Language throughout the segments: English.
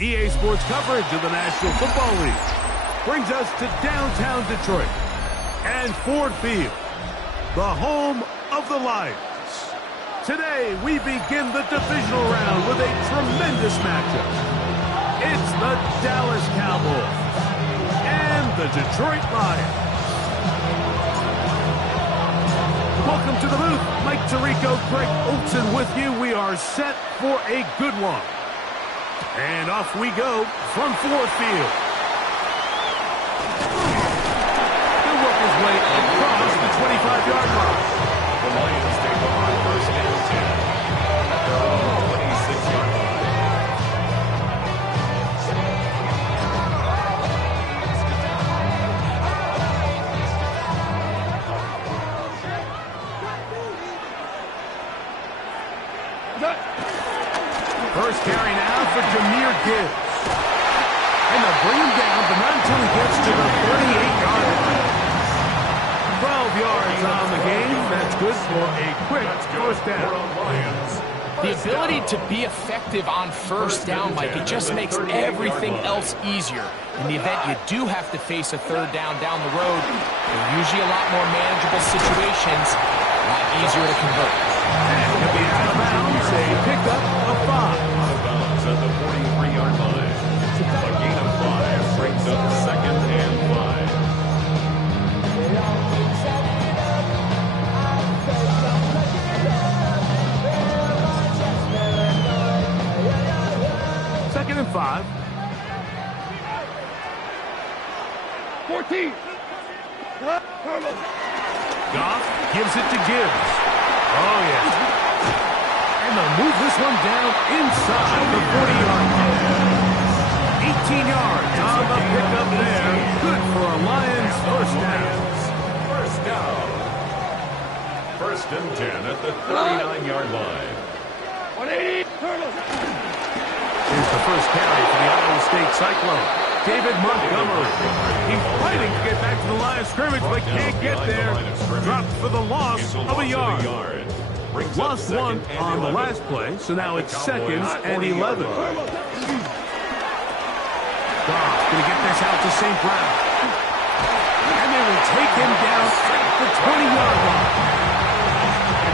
EA Sports coverage of the National Football League brings us to downtown Detroit and Ford Field, the home of the Lions. Today, we begin the divisional round with a tremendous matchup. It's the Dallas Cowboys and the Detroit Lions. Welcome to the booth. Mike Tirico, Greg Olsen with you. We are set for a good one. And off we go from Ford Field. He'll work his way across the 25-yard line. The Lions take on first and 10 at their own 26-yard line. First carry now for Jahmyr Gibbs. And they'll bring him down, but not until he gets to the 38-yard line. 12 yards on the game. That's good for a quick first down. The ability to be effective on first down, Mike, it just makes everything else easier. In the event you do have to face a third down the road, they're usually a lot more manageable situations, a lot easier to convert. And he'll be out of bounds, a pickup of 5. Out of bounds at the 43-yard line. A gain of 5 brings up second and 5. Second and 5. 14. Goff gives it to Gibbs. Oh, yeah. And they'll move this one down inside the 40-yard line. 18 yards on the pickup there. Good for a Lions first down. First down. First and 10 at the 39-yard line. 180. Here's the first carry for the Iowa State Cyclone. David Montgomery. He's fighting to get back to the line of scrimmage, but can't get there. Dropped for the loss of a yard. Lost one on the last play, so now it's second and 11. Goff going to get this out to St. Brown. And they will take him down at the 20-yard line.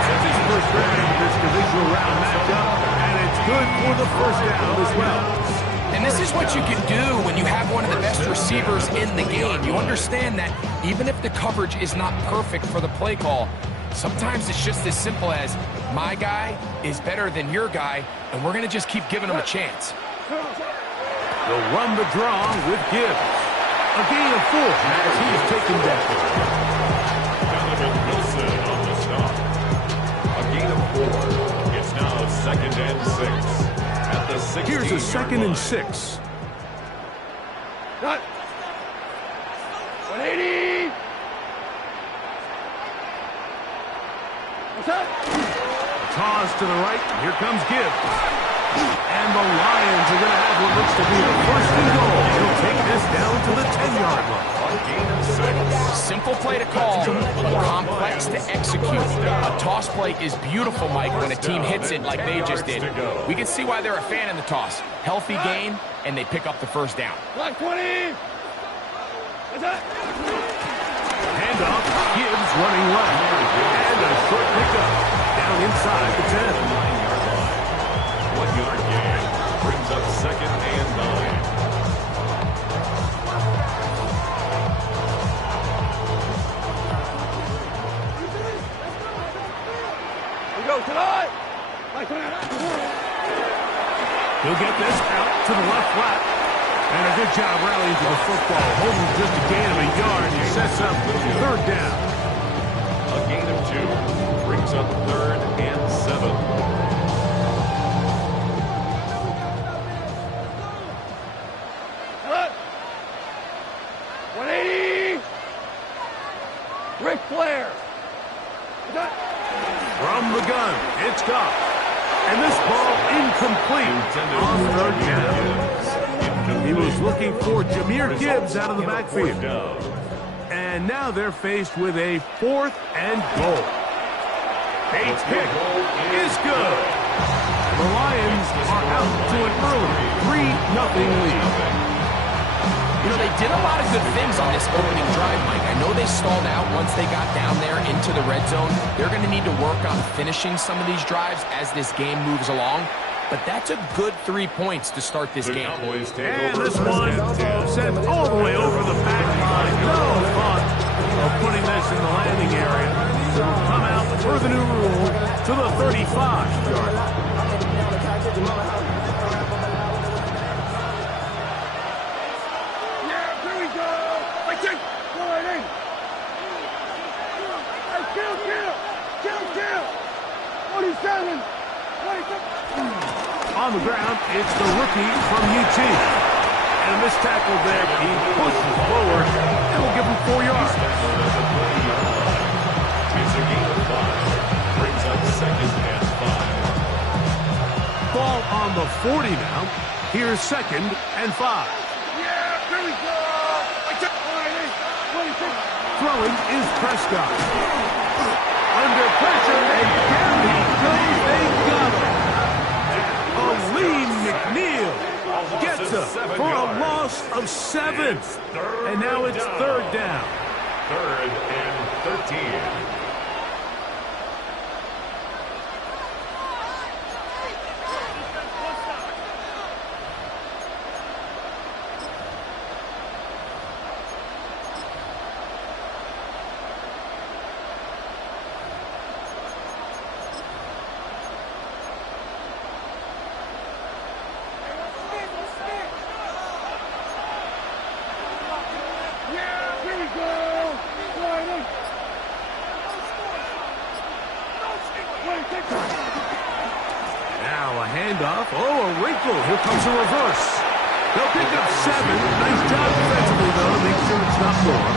That's his first round of this divisional round matchup, and it's good for the first down as well. And this is what you can do when you have one of the best receivers in the game. You understand that even if the coverage is not perfect for the play call, sometimes it's just as simple as my guy is better than your guy, and we're going to just keep giving him a chance. They'll run the draw with Gibbs. A gain of 4 as he is taken down. Donovan Wilson on the stop. A gain of 4. It's now second and 6. At the 16-yard Here's a second line. and 6. Cut. 180. What's up? Toss to the right. Here comes Gibbs. And the Lions are going to have what looks to be a first and goal. He'll take this down to the 10-yard line. A gain of 6. Simple play to call, complex to execute. A toss play is beautiful, Mike, when a team hits it like they just did. We can see why they're a fan in the toss. Healthy gain, and they pick up the first down. Block 20. What's up? Handoff. Gibbs running left. And a short pickup. Down inside the 10. 9-yard line. 1-yard gain brings up second and 9. Go tonight. He'll get this out to the left flat. And a good job rallying to the football. Holding just a gain of a yard. He sets up third down. A gain of 2 brings up third and 7. What? 180. Ric Flair. What's up? From the gun, it's Goff. And this ball incomplete on third down. He was looking for Jahmyr Gibbs out of the backfield. And now they're faced with a 4th and goal. Bates' kick is good. The Lions are out to an early 3-0 lead. You know, they did a lot of good things on this opening drive, Mike. I know they stalled out once they got down there into the red zone. They're going to need to work on finishing some of these drives as this game moves along. But that's a good 3 points to start this game. And this one sent all the way over the back line. No thought of putting this in the landing area. It'll come out per the new rule to the 35-yard line. Yeah, here we go. I take 47. 27. On the ground, it's the rookie from UT. And this tackle there, he pushes forward. It'll give him 4 yards. It's a gain of 5. Brings up 2nd and 5. Ball on the 40 now. Here's 2nd and 5. Yeah, here we go. I take 26. Throwing is Prescott. Under pressure, and down he goes. They got him. Lee McNeil gets him for a loss of 7. And now it's 3rd down. 3rd and 13. Now a handoff. Oh, a wrinkle. Here comes a reverse. They'll pick up 7. Nice job defensively, though, to make sure it's not more.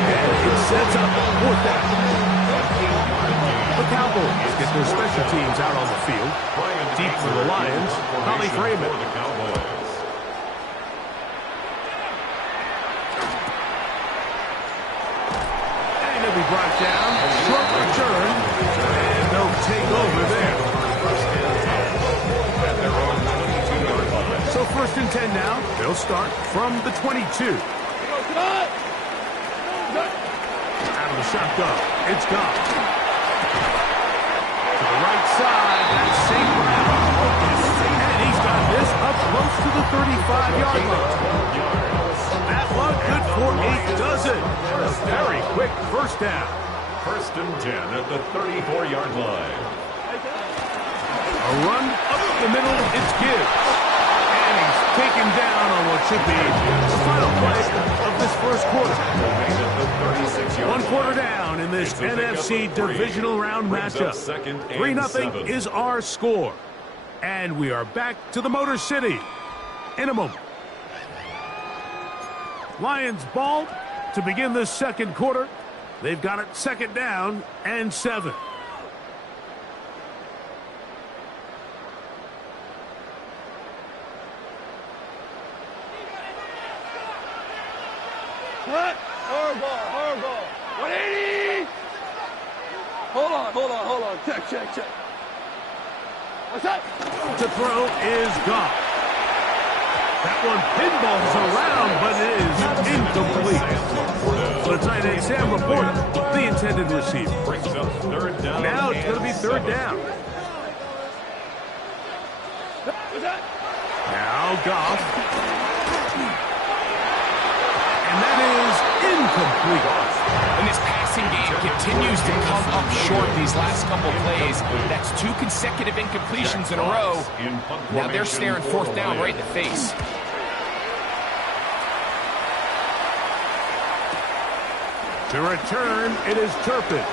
And it sets up 4th down. The Cowboys get their special teams out on the field. Deep for the Lions, Holly Freeman. And he'll be brought down. Short return. And they'll take over there. So 1st and 10 now. They'll start from the 22. Out of the shotgun. It's gone. To the right side. That's St. Brown. And he's got this up close to the 35-yard line. That one good for 8 dozen. A very quick 1st down. 1st and 10 at the 34-yard line. A run up the middle. It's Gibbs. Taken down on what should be the final play of this 1st quarter. 1 quarter down in this NFC divisional round matchup. 3-0 is our score. And we are back to the Motor City in a moment. Lions ball to begin this 2nd quarter. They've got it 2nd down and 7. What? Horrible. 180. Hold on. Check. What's that? To throw is gone. That one pinballs around, but it is incomplete. The tight end Sam Laporta, the intended receiver. Now it's going to be 3rd down. Now Goff. And that is incomplete. And this passing game continues to come up short these last couple plays. That's 2 consecutive incompletions in a row. Now they're staring 4th down right in the face. To return, it is Turpin.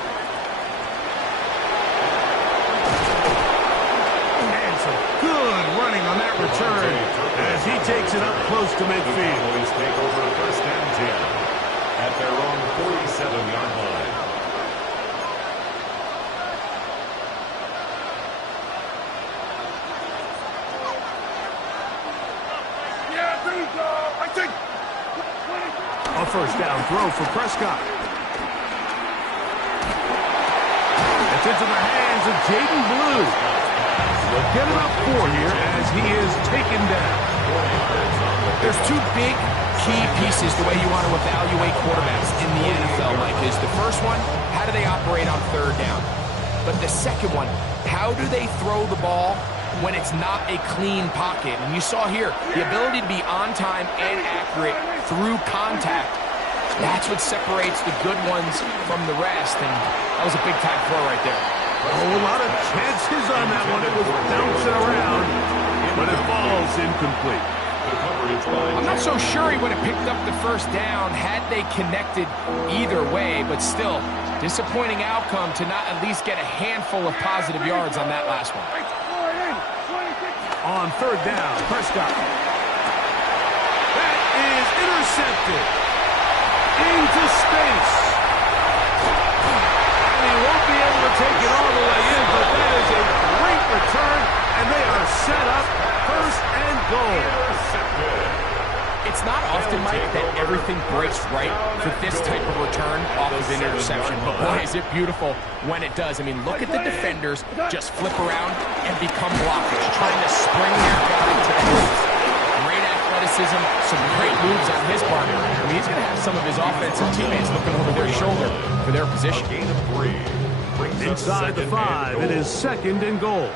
And some good running on that return as he takes it up close to midfield. Cowboys take over 1st and 10 at their own 47-yard line. Yeah, here we go. I take A 1st down throw for Prescott. It's into the hands of Jaden Blue. will get it up 4 here as he is taken down. There's two big key pieces the way you want to evaluate quarterbacks in the NFL, Mike, is the first one, how do they operate on third down? But the second one, how do they throw the ball when it's not a clean pocket? And you saw here, the ability to be on time and accurate through contact. That's what separates the good ones from the rest, and that was a big-time throw right there. Oh, a lot of chances on that one. It was bouncing around, but it falls incomplete. I'm not so sure he would have picked up the first down had they connected either way, but still, disappointing outcome to not at least get a handful of positive yards on that last one. On third down, Prescott. That is intercepted. Into space. And he won't be able to take it all the way in, but that is a great return, and they are set up first and goal. It's not often, Mike, that everything breaks right for this type of return off of an interception, but boy, is it beautiful when it does. I mean, look at the defenders just flip around and become blockers, trying to spring their guy to the house. Great athleticism, some great moves on his part. I mean, he's going to have some of his offensive teammates looking over their shoulder for their position. Inside the 5, it is second and goal.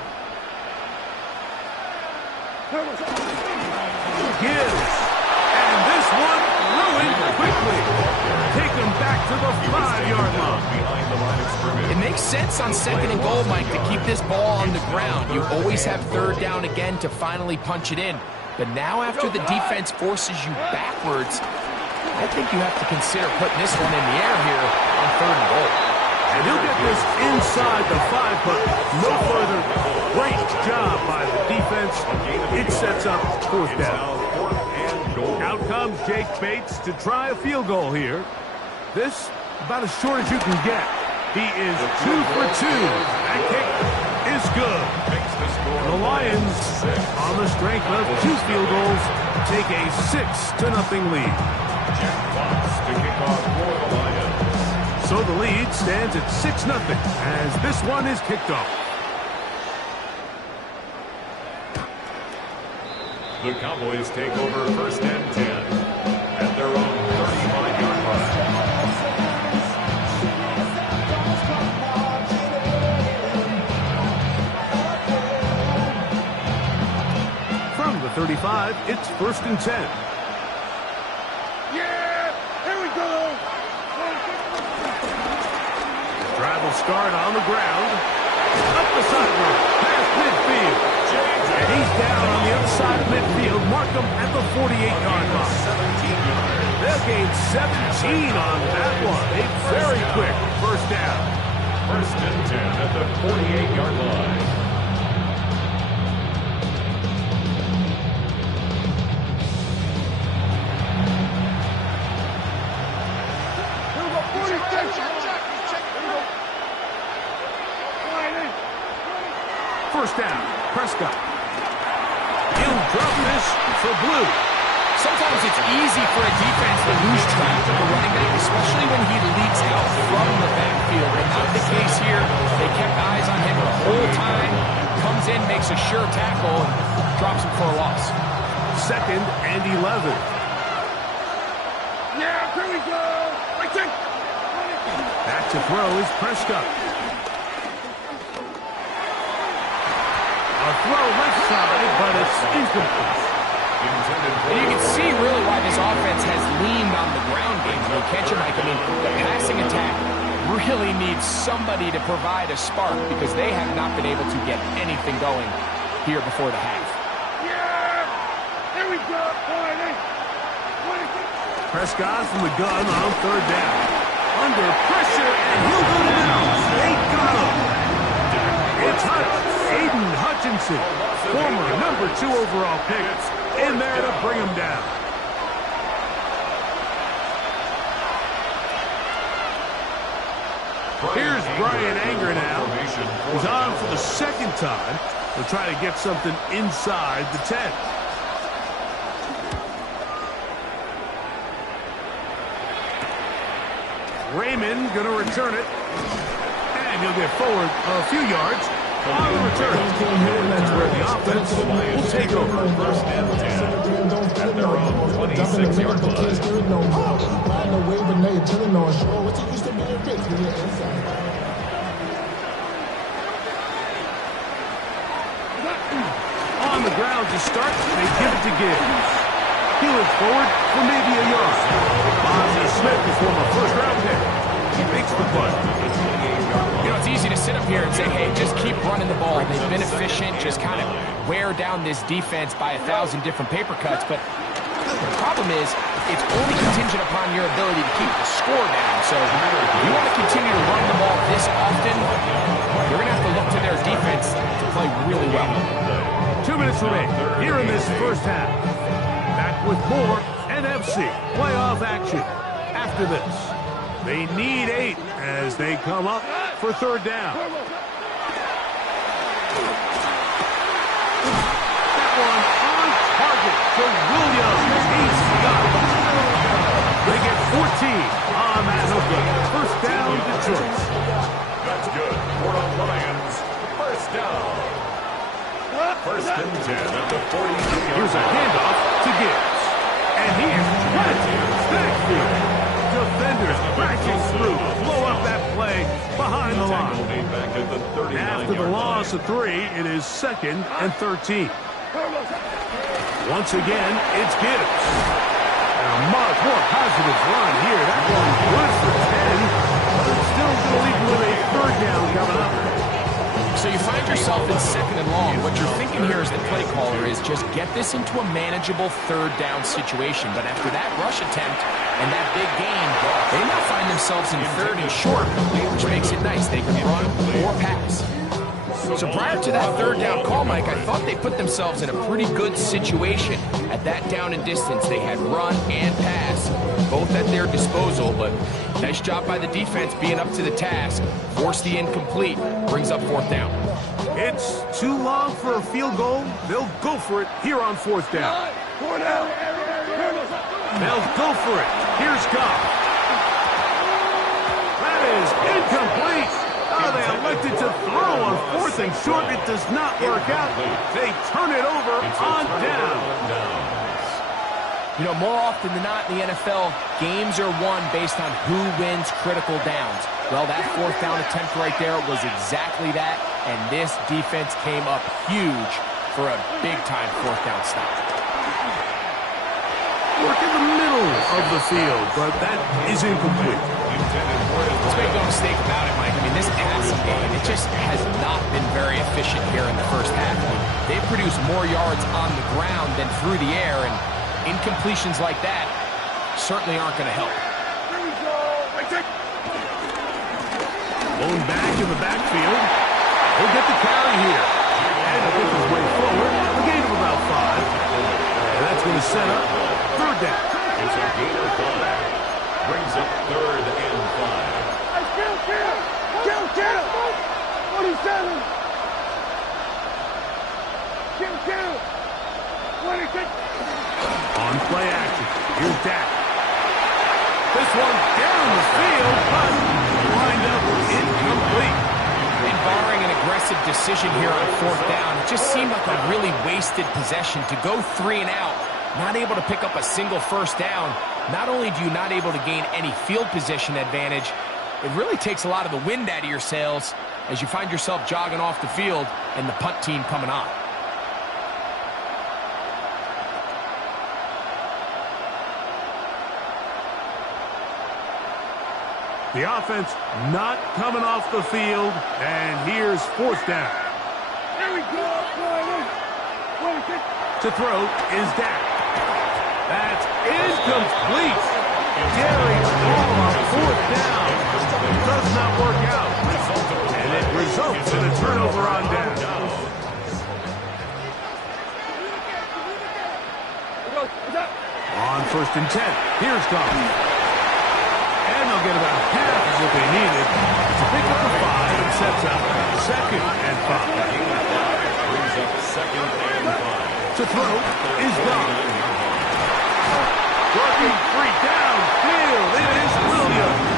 Gibbs. And this one ruined quickly. Take him back to the 5-yard line. It makes sense on second and goal, Mike, to keep this ball on the ground. You always have third down again to finally punch it in. But now after the defense forces you backwards, I think you have to consider putting this one in the air here on third and goal. And he'll get this inside the 5, but no further. Great job by the defense. It sets up fourth down. Out comes Jake Bates to try a field goal here. This, about as short as you can get. He is 2 for 2. That kick is good. The Lions, on the strength of 2 field goals, take a 6-0 lead. Jack Fox to kick off for the Lions. So the lead stands at 6-0 as this one is kicked off. The Cowboys take over first and 10 at their own 35-yard line. From the 35, it's first and 10. Yeah, here we go. Travel start on the ground. Up the sideline, past midfield. And he's down on the other side of midfield. Mark him at the 48-yard line. They'll gain 17 on that one. A very quick first down. First and 10 at the 48-yard line. First down, Prescott. He'll drop this for Blue. Sometimes it's easy for a defense to lose track of the running back, especially when he leaks out from the backfield. But not the case here. They kept eyes on him the whole time. Comes in, makes a sure tackle, and drops him for a loss. Second and 11. Yeah, here we go. Back to throw is Prescott. A throw left side, but it's incomplete. And you can see really why this offense has leaned on the ground game. I mean, can't you, Mike? I mean, the passing attack really needs somebody to provide a spark because they have not been able to get anything going here before the half. Yeah, here we go. Prescott from the gun on third down. Under pressure, and he'll go down. They got him. It's Aiden Hutchinson, former #2 overall pick, in there to bring him down. Here's Brian Anger now. He's on for the second time. He'll try to get something inside the 10. Raymond going to return it. And he'll get forward a few yards On the return, that's where the offense will take over. First and 10 at their own 26-yard line. On the ground to start, they give it to Gibbs. He'll it forward for maybe a yard. Ozzie Smith, the former first-round pick. He makes the punt. You know, it's easy to sit up here and say, hey, just keep running the ball. They've been efficient, just kind of wear down this defense by 1,000 different paper cuts. But the problem is, it's only contingent upon your ability to keep the score down. So if you want to continue to run the ball this often, you're going to have to look to their defense to play really well. 2 minutes remain here in this first half. Back with more NFC playoff action after this. They need 8 as they come up for third down. That one on target to Williams. He's got it. They get 14 on that hooker. First down, Detroit. That's good for the Lions. First down. First and 10 at the 40. Here's a handoff to Gibbs. And he is planted backfield. Defenders crashing through. Blow up that play behind the line. After the loss of 3, it is 2nd and 13. Once again, it's Gibbs. And a much more positive run here. That one good for 10. But it's still going to leave him with a third down coming up. So you find yourself in 2nd and long. What you're thinking here as the play caller is just get this into a manageable third down situation. But after that rush attempt and that big gain, they now find themselves in 3rd and short, which makes it nice. They can run or pass. So prior to that third down call, Mike, I thought they put themselves in a pretty good situation. At that down and distance, they had run and pass, both at their disposal, but nice job by the defense being up to the task. Force the incomplete, brings up 4th down. It's too long for a field goal. They'll go for it here on 4th down. They'll go for it. Here's Goff. That is incomplete. Oh, they elected to throw on 4th and short. It does not work out. They turn it over on down. You know, more often than not in the NFL, games are won based on who wins critical downs. Well, that 4th down attempt right there was exactly that, and this defense came up huge for a big-time 4th down stop. Work in the middle of the field, but that is incomplete. Let's make no mistake about it, Mike. I mean, this passing game, it just has not been very efficient here in the first half. I mean, they've produced more yards on the ground than through the air, and incompletions like that certainly aren't going to help. Blown back in the backfield. He'll get the carry here. And he'll pick his way forward. A gain of about 5. And that's going to set up third down. It's a gain of 5. Brings up 3rd and 5. Get him! 27! Get him! 26! On play action. Here's Dak. This one down the field, but lined up incomplete. And barring an aggressive decision here on 4th down, it just seemed like a really wasted possession to go 3 and out, not able to pick up a single first down. Not only do you not able to gain any field position advantage, it really takes a lot of the wind out of your sails as you find yourself jogging off the field and the punt team coming on. The offense not coming off the field, and here's 4th down. There we go! 26! To throw is Dak. That's incomplete. Gary Hall on 4th down. Does not work out. And it results in a turnover on down. On 1st and 10, here's Goff. And they'll get about half of what they needed to pick up the 5 and sets up 2nd and 5. Brings up 2nd and 5. To throw is Goff. Working free downfield. It is Williams.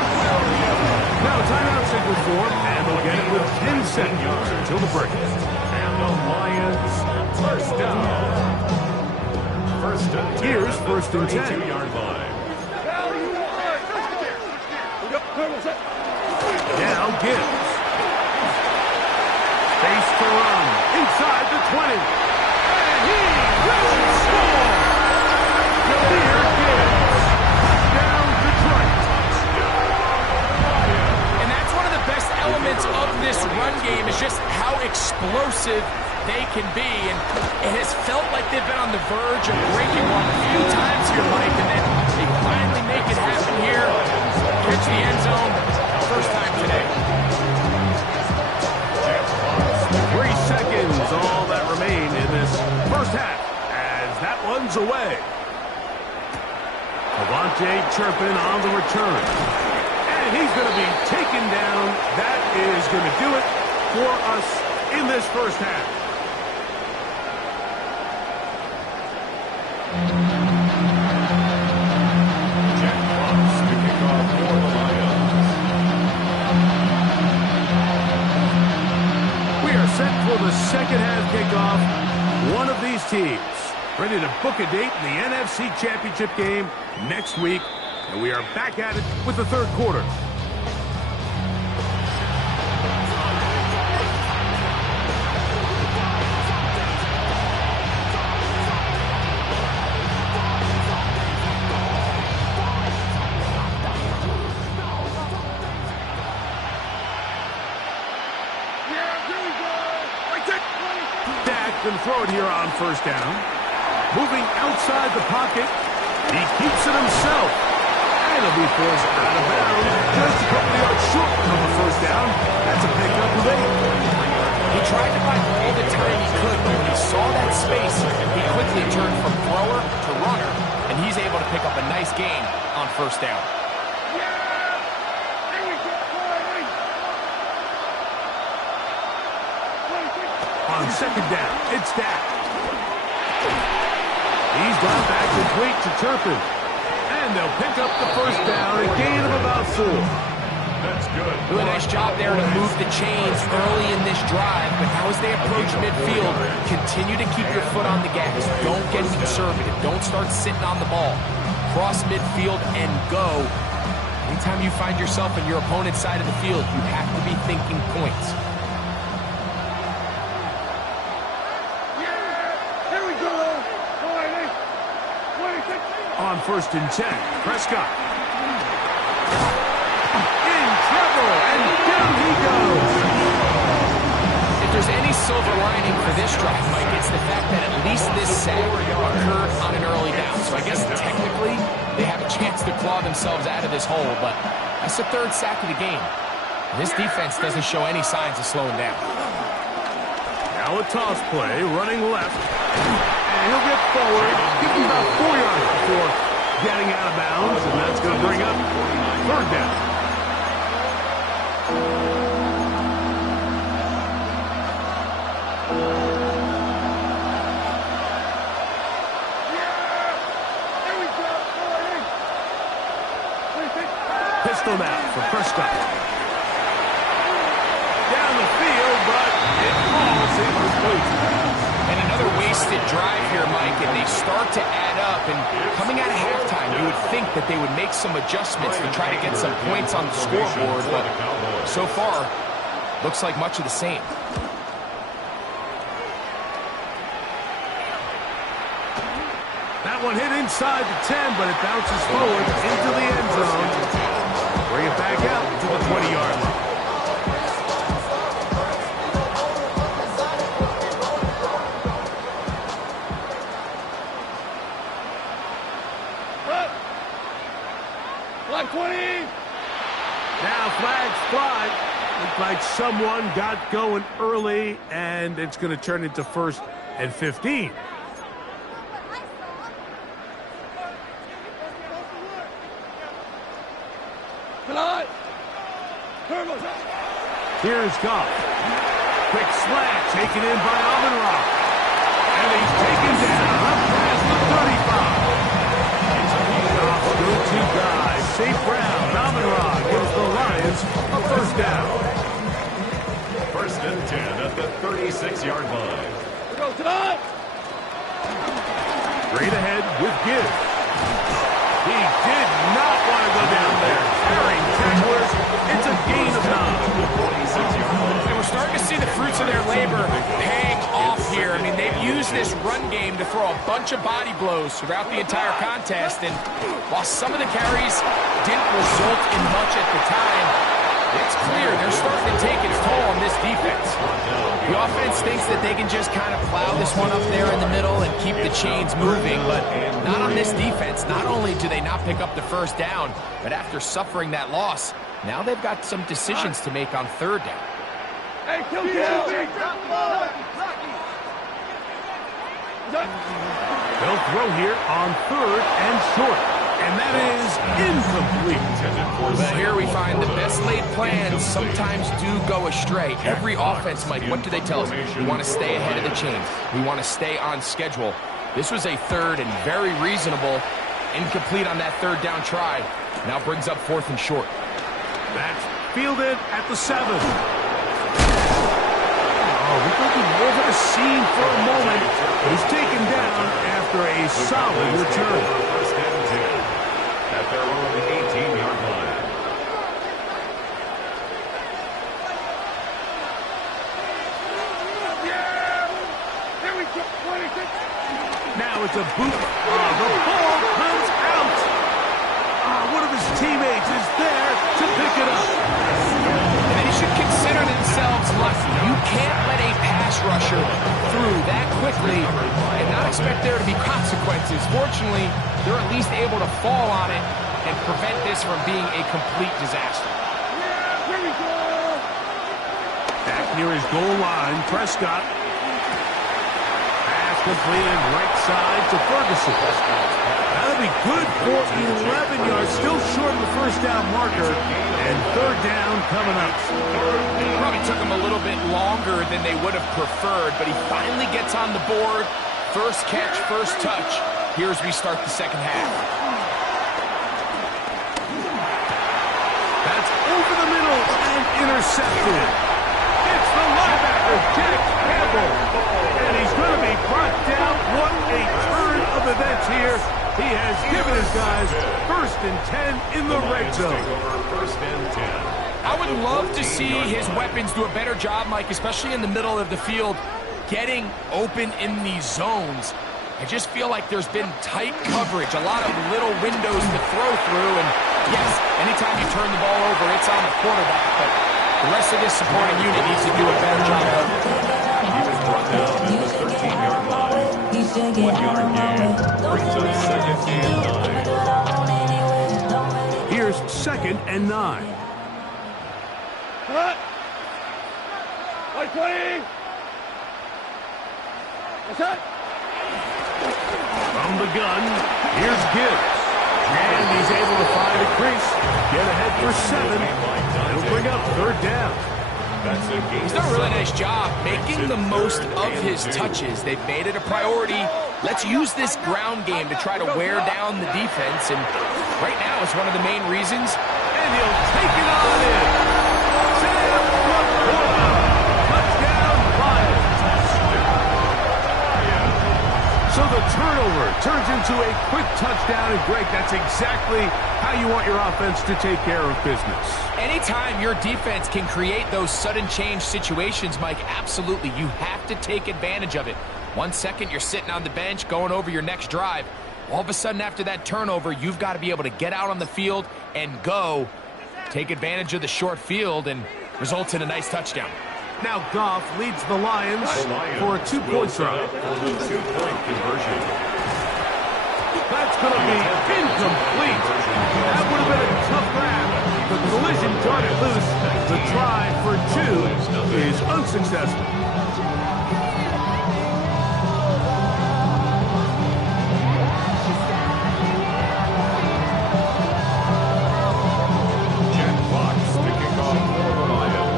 Now a timeout signal for him, and they'll get it with 10 seconds until the break. And the Lions, first down. First and 10. Here's first and 10. 32-yard line. Now Gibbs. Space to run. Inside the 20. And he will score. Jameer Gibbs. Touchdown Detroit. And that's one of the best elements of this run game is just how explosive they can be. And it has felt like they've been on the verge of breaking one a few times here, Mike. And then they finally make it happen here. Catch the end zone. First time today. 3 seconds, all that remain in this first half as that one's away. Avante Turpin on the return. And he's going to be taken down. That is going to do it for us in this first half. Jack Fox to kick off for the Lions. We are set for the second half kickoff. One of these teams ready to book a date in the NFC Championship game next week. And we are back at it with the third quarter. Can throw it here on first down. Moving outside the pocket. He keeps it himself. And he'll be forced out of bounds. Just a couple yards short of a first down. That's a pickup of 8. He tried to buy all the time he could, but when he saw that space, he quickly turned from thrower to runner, and he's able to pick up a nice gain on first down. On second down, it's Dak. He's gone back complete to Turpin. And they'll pick up the first down, a gain of about 4. That's good. Do a nice job there to move the chains early in this drive, but now as they approach midfield, continue to keep your foot on the gas. Don't get conservative. Don't start sitting on the ball. Cross midfield and go. Anytime you find yourself on your opponent's side of the field, you have to be thinking points. On first and 10, Prescott. In trouble, and down he goes. If there's any silver lining for this drive, Mike, it's the fact that at least this sack occurred on an early down. So I guess technically they have a chance to claw themselves out of this hole, but that's the third sack of the game. And this defense doesn't show any signs of slowing down. Now a toss play, running left. And he'll get forward, give him about 4 yards before getting out of bounds, and that's going to bring up third down. Pistol now for Prescott. Down the field, but it falls incomplete. And another wasted drive here, Mike, and they start to add up. And coming out of halftime, you would think that they would make some adjustments to try to get some points on the scoreboard, but so far, looks like much of the same. That one hit inside the 10, but it bounces forward into the end zone. Bring it back out to the 20-yard line. Flag 20! Now flags fly. Looks like someone got going early, and it's going to turn into first and 15. Here's Goff. Quick slant taken in by Amon-Ra. And he's taken down up past the 35. Goff's go-to guy, safe ground. Amon-Ra gives the Lions a first down. First and 10 at the 36-yard line. Go tonight. Straight ahead with Gibbs. He did not want to go down there. Carrying tacklers. It's a gain of 9. And we're starting to see the fruits of their labor paying off here. I mean, they've used this run game to throw a bunch of body blows throughout the entire contest. And while some of the carries didn't result in much at the time, it's clear they're starting to take its toll on this defense. The offense thinks that they can just kind of plow this one up there in the middle and keep the chains moving, but not on this defense. Not only do they not pick up the first down, but after suffering that loss, now they've got some decisions to make on third down. Hey, kill. They'll throw here on third and short. And that is incomplete. But here we find the best laid plans sometimes do go astray. Every offense, Mike, what do they tell us? We want to stay ahead of the chains. We want to stay on schedule. This was a third and very reasonable. Incomplete on that third down try. Now brings up fourth and short. That's fielded at the 7. Oh, we thought he'd over the scene for a moment. But he's taken down after a solid return. First and 10 at their own 18-yard line. Here we go. 26. Now it's a boot. The ball comes out. One of his teammates is there to pick it up. And they should consider themselves lucky. You can't let a pass rusher through that quickly and not expect there to be consequences. Fortunately, they're at least able to fall on it and prevent this from being a complete disaster. Here we go. Back near his goal line, Prescott. Pass completed right side to Ferguson. That'll be good for 11 yards, still short of the first down marker, and third down coming up. Probably took him a little bit longer than they would have preferred, but he finally gets on the board. First catch, first touch. Here as we start the second half. That's over the middle and intercepted. It's the linebacker, Jack Campbell. And he's going to be brought down. What a turn of events here. He has given his guys first and 10 in the red zone. First and 10. I would love to see his weapons do a better job, Mike, especially in the middle of the field, getting open in these zones. I just feel like there's been tight coverage, a lot of little windows to throw through, and yes, anytime you turn the ball over, it's on the quarterback, but the rest of this supporting unit needs to do a better job of it. He was brought down at the 13-yard line. 1-yard gain brings up second and 9. Here's second and 9. Cut. Right, 20. What's that? From the gun, here's Gibbs. And he's able to find a crease. Get ahead for 7. It'll bring up third down. He's done a really nice job making the most of his touches. They've made it a priority. Let's use this ground game to try to wear down the defense. And right now, it's one of the main reasons. And he'll take it on in. Sam Laporta. Touchdown, Lions. So the turnover turns into a quick touchdown. And Greg, that's exactly how you want your offense to take care of business. Anytime your defense can create those sudden change situations, Mike, absolutely, you have to take advantage of it. 1 second, you're sitting on the bench, going over your next drive. All of a sudden, after that turnover, you've got to be able to get out on the field and go. Take advantage of the short field and results in a nice touchdown. Now Goff leads the Lions for a 2-point drive. Two-point conversion. That's going to be incomplete. That would have been a tough grab. The collision darted loose. The try for 2 is unsuccessful. Jack Fox to kick off for the Lions.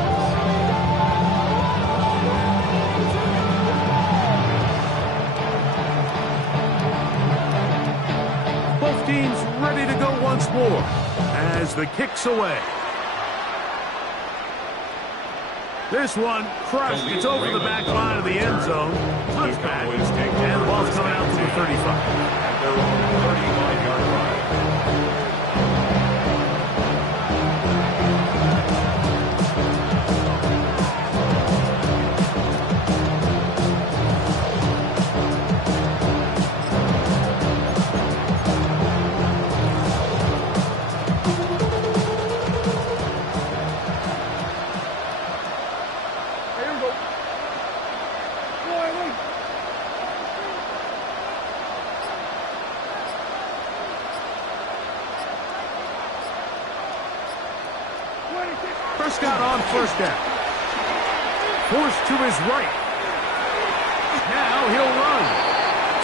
Both teams ready to go once more as the kick's away. This one crushed. It's over the back line of the end zone. Touchback. And the ball's coming out to the 35. At their own 35-yard line. Prescott on first down. Forced to his right. Now he'll run.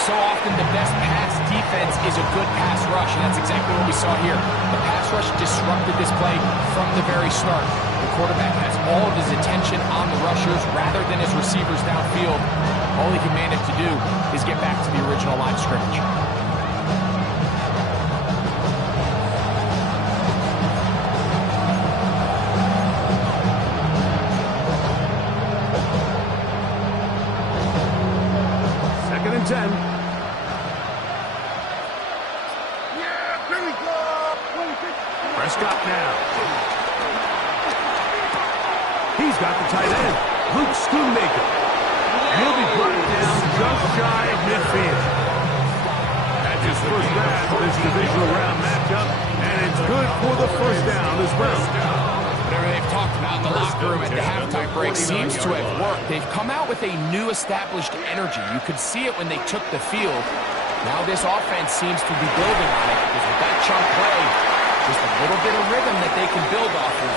So often the best pass defense is a good pass rush, and that's exactly what we saw here. The pass rush disrupted this play from the very start. The quarterback has all of his attention on the rushers rather than his receivers downfield. All he can manage to do is get back to the original line of scrimmage. Second and 10. Yeah, here we go. Prescott now. He's got the tight end, Luke Schoonmaker. And he'll be brought down just shy of midfield. That's his first grab of this divisional round matchup, and it's good for the first down as well. Whatever they've talked about in the locker room at the halftime break seems to have worked. They've come out with a new established energy. You could see it when they took the field. Now this offense seems to be building on it because with that chunk play, just a little bit of rhythm that they can build off of.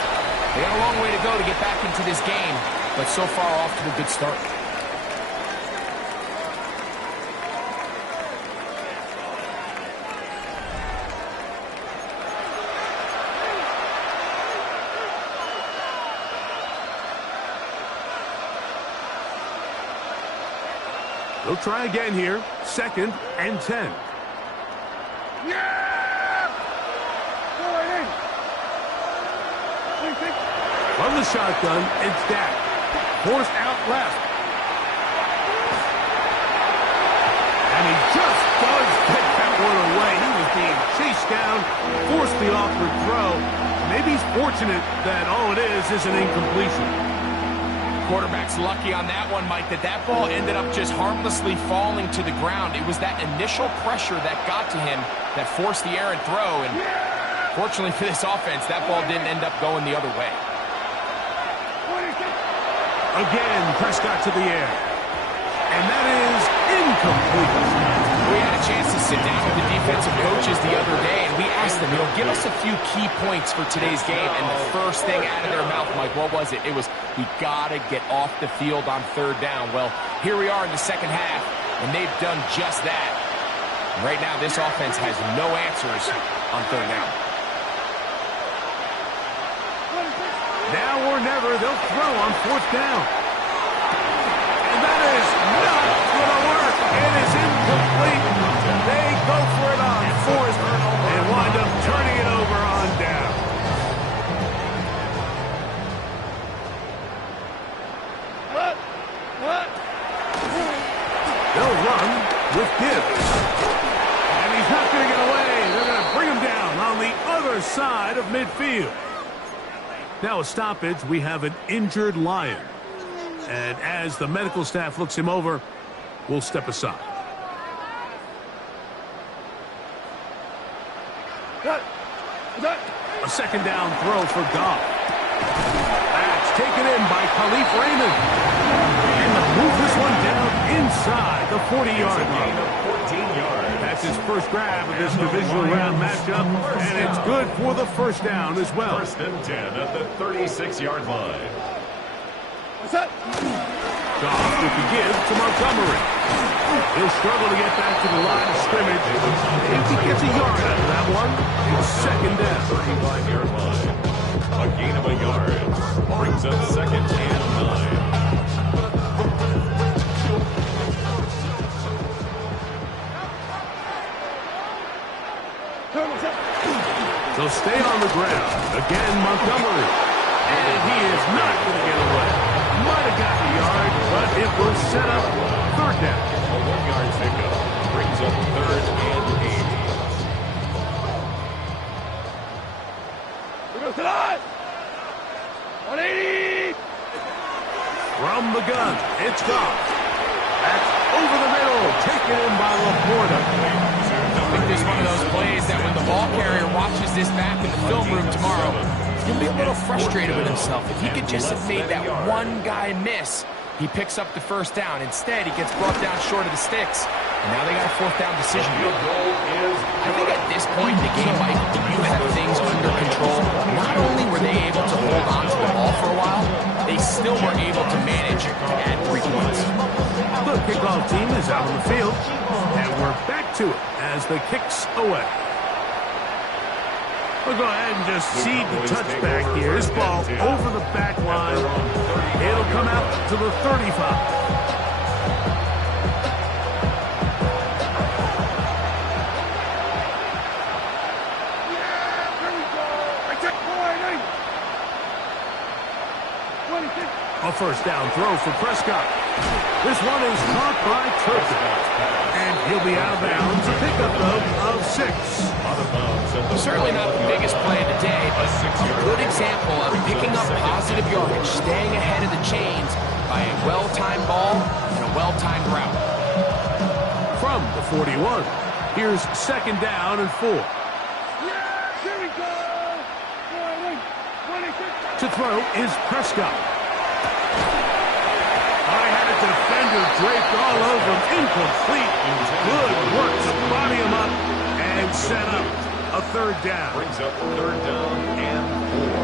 They got a long way to go to get back into this game, but so far off to a good start. They'll try again here. Second and 10. Yeah! Go right in. From the shotgun, it's Dak. Forced out left. And he just does pick that one away. He was being chased down, forced the awkward throw. Maybe he's fortunate that all it is an incompletion. Quarterback's lucky on that one, Mike, that ball ended up just harmlessly falling to the ground. It was that initial pressure that got to him that forced the errant throw, and fortunately for this offense, that ball didn't end up going the other way. Again, Prescott to the air. And that is incomplete. We had a chance to sit down with the defensive coaches the other day, and we asked them, give us a few key points for today's game. And the first thing out of their mouth, Mike, what was it? It was, we got to get off the field on third down. Well, here we are in the second half, and they've done just that. Right now, this offense has no answers on third down. Now or never, they'll throw on fourth down. And that is not going to work. It is incomplete. They go for it on fourth and wind up turning it over on down. They'll run with Gibbs. And he's not going to get away. They're going to bring him down on the other side of midfield. Now a stoppage, we have an injured Lion. And as the medical staff looks him over, we'll step aside. A second down throw for Goff. That's taken in by Khalif Raymond. And they'll move this one down inside the 40-yard line. 14 yards. That's his first grab of this divisional round matchup, and it's good for the first down as well. First and 10 at the 36-yard line. What's up? Goff with the give to Montgomery. He'll struggle to get back to the line of scrimmage. If he gets a yard out of that one, it's second down. 35-yard line. A gain of a yard. Brings up second and 9. So stay on the ground. Again, Montgomery. And he is not going to get away. Might have got the yard, but it will set up third down. A 1-yard pickup brings up 3rd and 8. We go to the 180. From the gun, it's gone. That's over the middle, taken in by Laporta. I think this is one of those plays that when the ball carrier watches this back in the film room tomorrow, he's going to be a little frustrated with himself. If he could just have made that one guy miss, he picks up the first down. Instead, he gets brought down short of the sticks. And now they got a 4th down decision. I think at this point in the game, Mike, you have things under control. Not only were they able to hold on to the ball for a while, they still were able to manage to add 3 points. The kickoff team is out on the field, and we're back to it as the kick's away. We'll go ahead and just seed the touchback here. This ball over the back line. It'll come out to the 35. A first down throw for Prescott. This one is caught by Turpin. And he'll be out of bounds. A pickup, though, of 6. Certainly not the biggest play of the day, but a good example of picking up positive yardage, staying ahead of the chains by a well-timed ball and a well-timed route. From the 41, here's 2nd down and 4. Here we go. 26. To throw is Prescott. I had a defender draped all over him. Incomplete. Good work to body him up and set up a 3rd down. Brings up 3rd down and 4.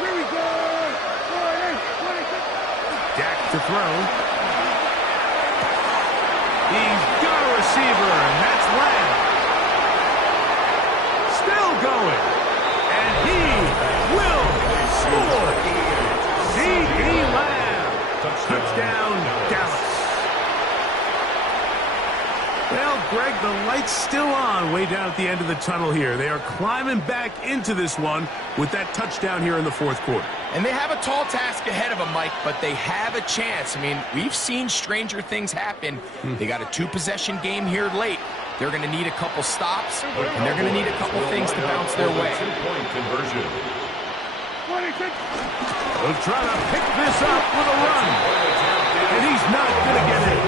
Here we go. 26. Dak to throw. He's got a receiver, and that's Lamb. Still going. And he will score. C.D. Lamb. Touchdown, Dallas. Well, Greg, the light's still on way down at the end of the tunnel here. They are climbing back into this one with that touchdown here in the 4th quarter. And they have a tall task ahead of them, Mike, but they have a chance. I mean, we've seen stranger things happen. They got a 2-possession game here late. They're going to need a couple stops, and they're going to need a couple things to bounce their way. 2-point conversion. 26. They'll try to pick this up with a run. And he's not going to get it.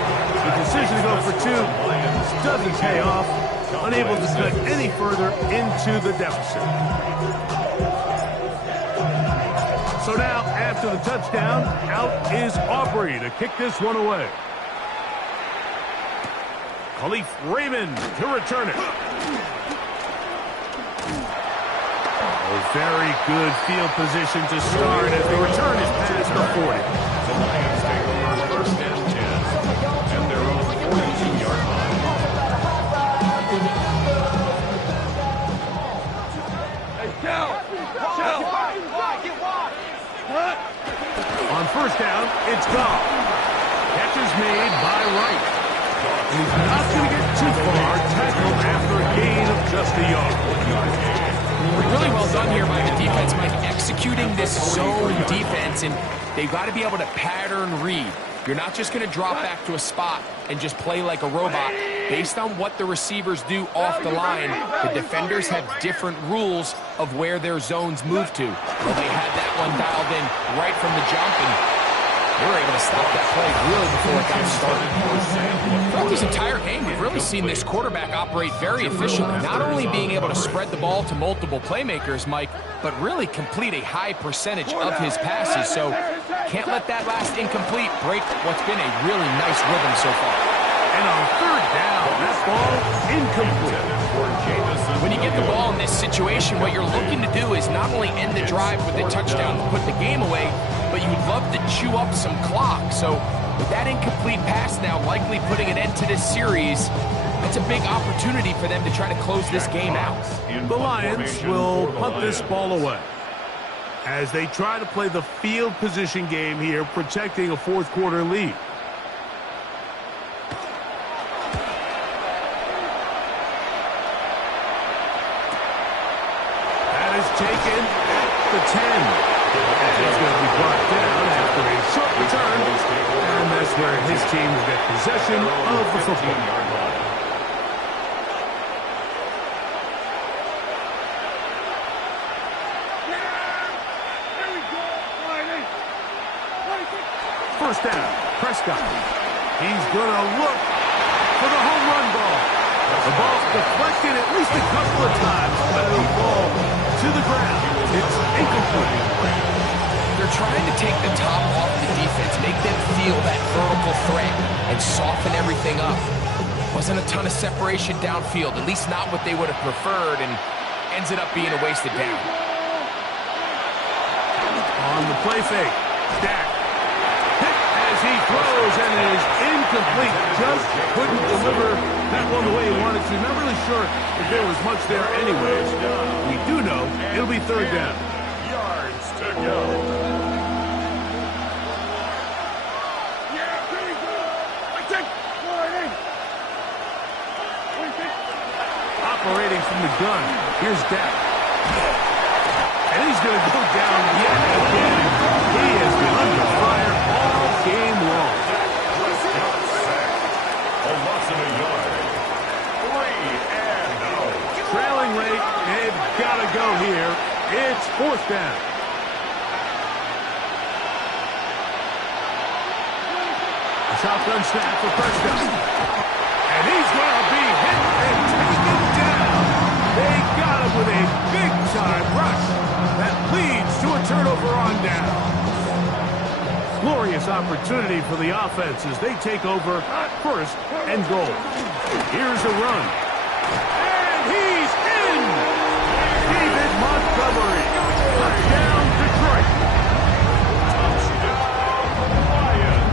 The decision to go for 2 doesn't pay off. Unable to cut any further into the deficit. So now, after the touchdown, out is Aubrey to kick this one away. Khalif Raymond to return it. A very good field position to start as the return is past the 40. The Lions take over 1st and 10 at their own 42-yard line. Hey, Cal. On 1st down, it's gone. Catch is made by Wright. He's not going to get too far. Tackled after a gain of just a yard. Really well done here by the defense, Mike, executing this zone defense, and they've got to be able to pattern read. You're not just going to drop back to a spot and just play like a robot. Based on what the receivers do off the line, the defenders have different rules of where their zones move to. Well, they had that one dialed in right from the jump, and they were able to stop that play really before it got started. Throughout this entire game, we've really seen this quarterback operate very efficiently, not only being able to spread the ball to multiple playmakers, Mike, but really complete a high percentage of his passes. So can't let that last incomplete break what's been a really nice rhythm so far. And on 3rd down, that ball incomplete. When you get the ball in this situation, what you're looking to do is not only end the drive with a touchdown to put the game away, but you'd love to chew up some clock. So with that incomplete pass now likely putting an end to this series, it's a big opportunity for them to try to close this game out. The Lions will punt this ball away as they try to play the field position game here, protecting a 4th quarter lead. That is taken at the 10. And he's going to be brought down after a short return. And that's where his team will get possession of the football. First down, Prescott. He's going to look for the home run ball. The ball's deflected at least a couple of times, but it'll fall to the ground. It's incomplete. They're trying to take the top off the defense, make them feel that vertical threat, and soften everything up. Wasn't a ton of separation downfield, at least not what they would have preferred, and ends it up being a wasted down. On the play fake, Dak. As he throws and it is incomplete. Just couldn't deliver that one the way he wanted to. Not really sure if there was much there anyways. We do know it'll be third down. Yards to go. Operating from the gun. Here's Dak. And he's going to go down yet again. He has been under fire all game long. A loss of a yard. 3 and out. Trailing rate, they've got to go here. It's fourth down. A shotgun snap for Prescott. And he's going to be hit and taken down. They got him with a big-time rush. That leads to a turnover on down. Glorious opportunity for the offense as they take over first and goal. Here's a run. And he's in! David Montgomery. Touchdown, Detroit. Touchdown, Lions.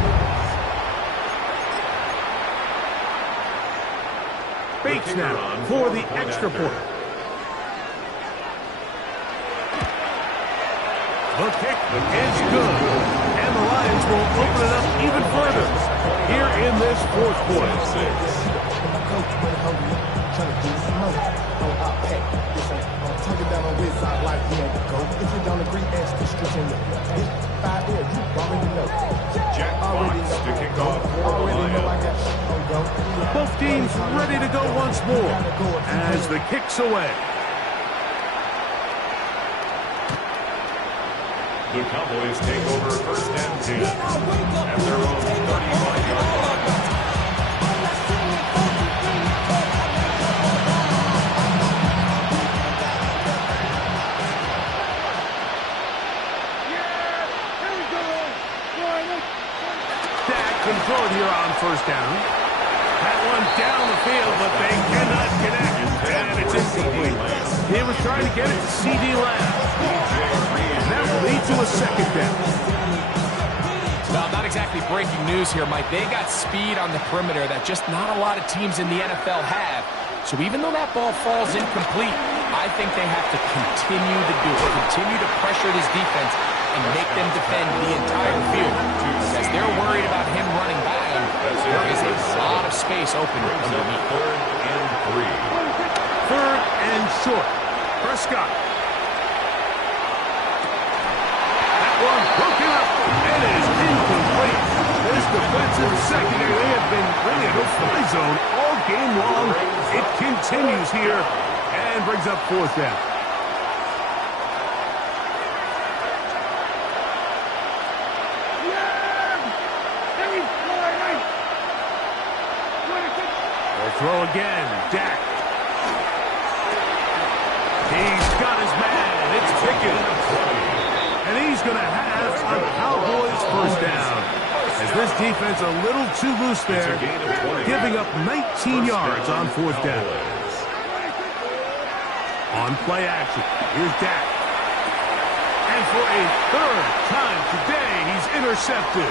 Bates now for the extra point. The kick is good. And the Lions will open it up even further here in this fourth quarter. Jack Fox to kick off for the Lions. Both teams ready to go once more as the kick's away. The Cowboys take over first and 10 at their own 35-yard line. Dak can throw it here on first down. That one down the field, but they cannot connect. And it's incomplete. He was trying to get it to C.D. Lamb. That will lead to a second down. Well, not exactly breaking news here, Mike. They got speed on the perimeter that just not a lot of teams in the NFL have. So even though that ball falls incomplete, I think they have to continue to do it. Continue to pressure this defense and make them defend the entire field. Because they're worried about him running by them. There is a lot of space open underneath. 3rd and 3. 3rd and short. Prescott. One broken up, and it is incomplete. This defensive secondary, they have been really a no-fly zone all game long. It continues here and brings up fourth down. They'll throw again. Dak. He's got his man. It's Pickett. And he's going to have a Cowboys first down. As this defense a little too loose there, giving up 19 yards on fourth down. On play action, here's Dak. And for a third time today, he's intercepted.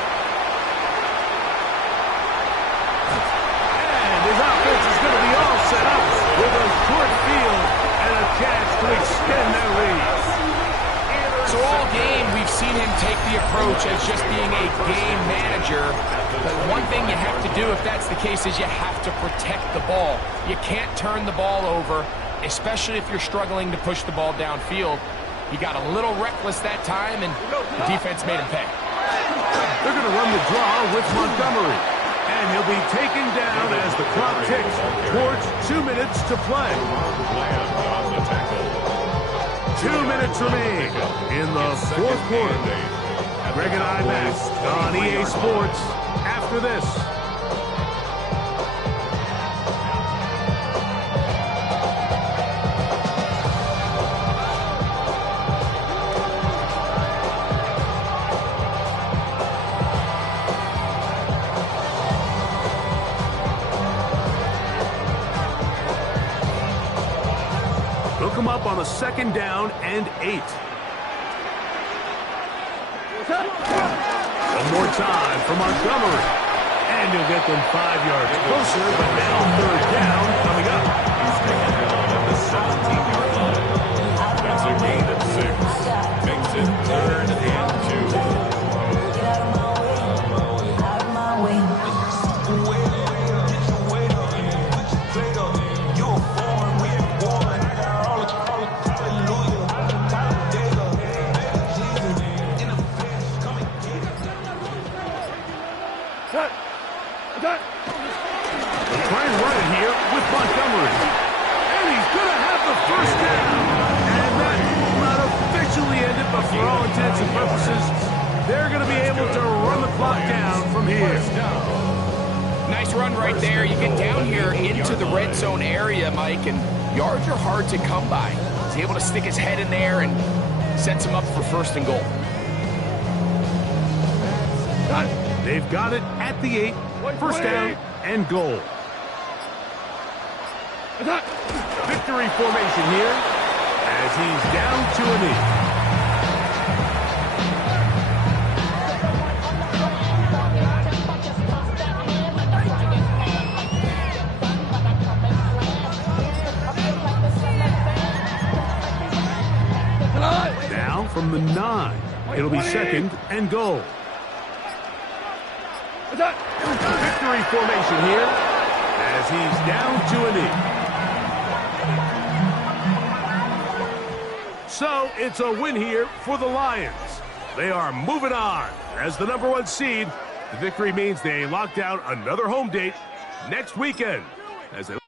And his offense is going to be all set up with a short field and a chance to extend their lead. So all game, we've seen him take the approach as just being a game manager. But one thing you have to do if that's the case is you have to protect the ball. You can't turn the ball over, especially if you're struggling to push the ball downfield. He got a little reckless that time, and the defense made him pay. They're going to run the draw with Montgomery. And he'll be taken down as the clock ticks towards 2 minutes to play. 2 minutes remain in the fourth quarter. Greg and I back on EA Sports after this. Hook him up on a 2nd down and 8. One more time for Montgomery. And he'll get them 5 yards closer, but now 3rd down coming up. He's taken down at the 17-yard line. That's a gain of 6. Makes it 3rd and 2. Try and run it here with Montgomery. And he's going to have the 1st down. And that will not officially end it, but for all intents and purposes, they're going to be able to run the clock down from here. Nice run right there. You get down here into the red zone area, Mike, and yards are hard to come by. He's able to stick his head in there and sets him up for 1st and goal. They've got it at the 8, 1st down and goal. Victory formation here as he's down to a knee. Now from the 9, it'll be 2nd and goal. Victory formation here as he's down to a knee. So it's a win here for the Lions. They are moving on as the #1 seed. The victory means they locked down another home date next weekend as they